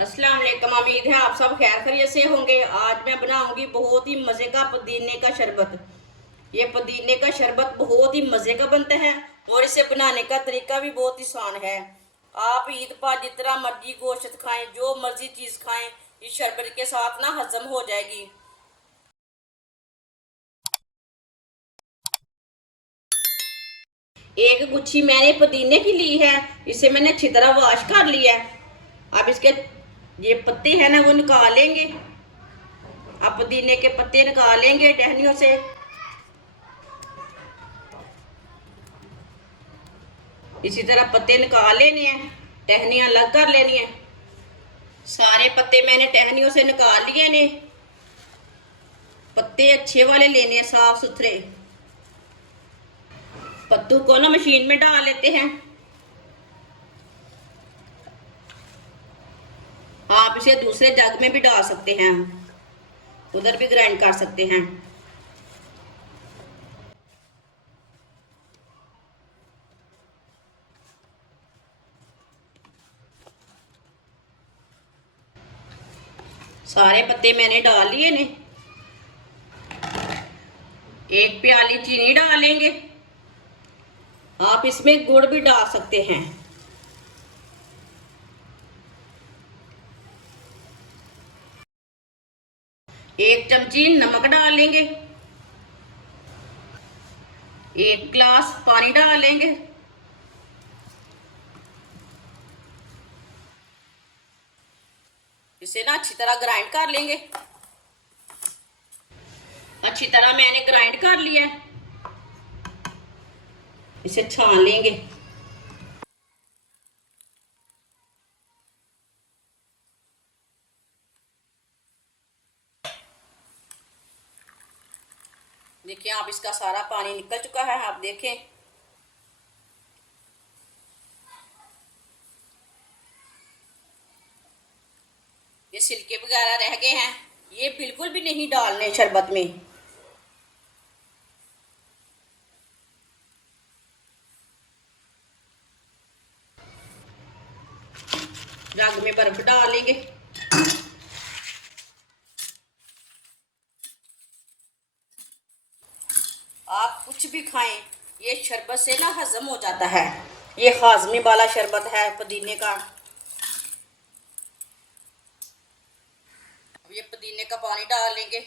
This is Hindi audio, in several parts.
अस्सलाम वालेकुम। उम्मीद है आप सब खैर खैरियत से होंगे। आज मैं बनाऊंगी बहुत ही मज़े का पुदीने का शरबत। ये पुदीने का शरबत बहुत ही मज़े का बनता है और इसे बनाने का तरीका भी बहुत ही आसान है। आप ईद पर जितना मर्जी गोश्त खाएं, जो मर्जी चीज़ खाएं, इस शरबत के साथ ना हजम हो जाएगी। एक गुच्छी मैंने पुदीने की ली है। इसे मैंने अच्छी तरह वॉश कर लिया है। अब इसके ये पत्ते हैं ना वो निकालेंगे। अब पुदीने के पत्ते निकालेंगे टहनियों से। इसी तरह पत्ते निकाल लेने हैं, टहनियाँ अलग कर लेनी है। सारे पत्ते मैंने टहनियों से निकाल लिए ने। पत्ते अच्छे वाले लेने हैं, साफ सुथरे। पत्तों को ना मशीन में डाल लेते हैं। आप इसे दूसरे जग में भी डाल सकते हैं, उधर भी ग्राइंड कर सकते हैं। सारे पत्ते मैंने डाल लिए ने। एक प्याली चीनी डालेंगे। आप इसमें गुड़ भी डाल सकते हैं। एक चमची नमक डालेंगे। एक गिलास पानी डालेंगे। इसे ना अच्छी तरह ग्राइंड कर लेंगे। अच्छी तरह मैंने ग्राइंड कर लिया है। इसे छान लेंगे। देखिए आप, इसका सारा पानी निकल चुका है। आप देखें, ये सिल्के वगैरह रह गए हैं, ये बिल्कुल भी नहीं डालने शरबत में। जग में बर्फ डालेंगे। आप कुछ भी खाएं, ये शरबत से ना हजम हो जाता है। ये हाजमे वाला शरबत है पुदीने का। अब ये पुदीने का पानी डाल लेंगे।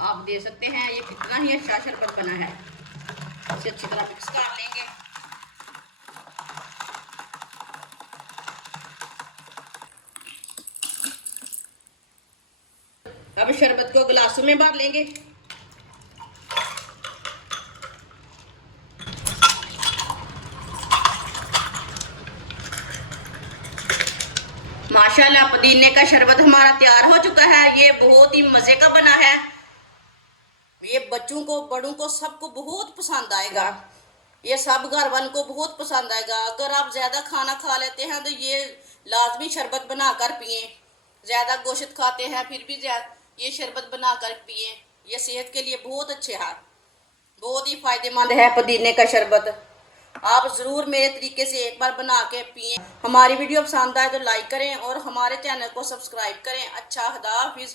आप देख सकते हैं ये कितना ही अच्छा शरबत बना है। इसे अच्छी तरह मिक्स कर लेंगे। अब शरबत को गिलासों में भर लेंगे। माशाल्लाह पुदीने का शरबत हमारा तैयार हो चुका है। ये बहुत ही मजे का बना है। ये बच्चों को, बड़ों को, सबको बहुत पसंद आएगा। ये सब घर वालों को बहुत पसंद आएगा। अगर आप ज़्यादा खाना खा लेते हैं तो ये लाजमी शरबत बनाकर पिए। ज़्यादा गोश्त खाते हैं फिर भी ये शरबत बनाकर पिए। ये सेहत के लिए बहुत अच्छे है, बहुत ही फायदेमंद है पुदीने का शरबत। आप ज़रूर मेरे तरीके से एक बार बना के पिए। हमारी वीडियो पसंद आए तो लाइक करें और हमारे चैनल को सब्सक्राइब करें। अच्छा, खुदा हाफिज़।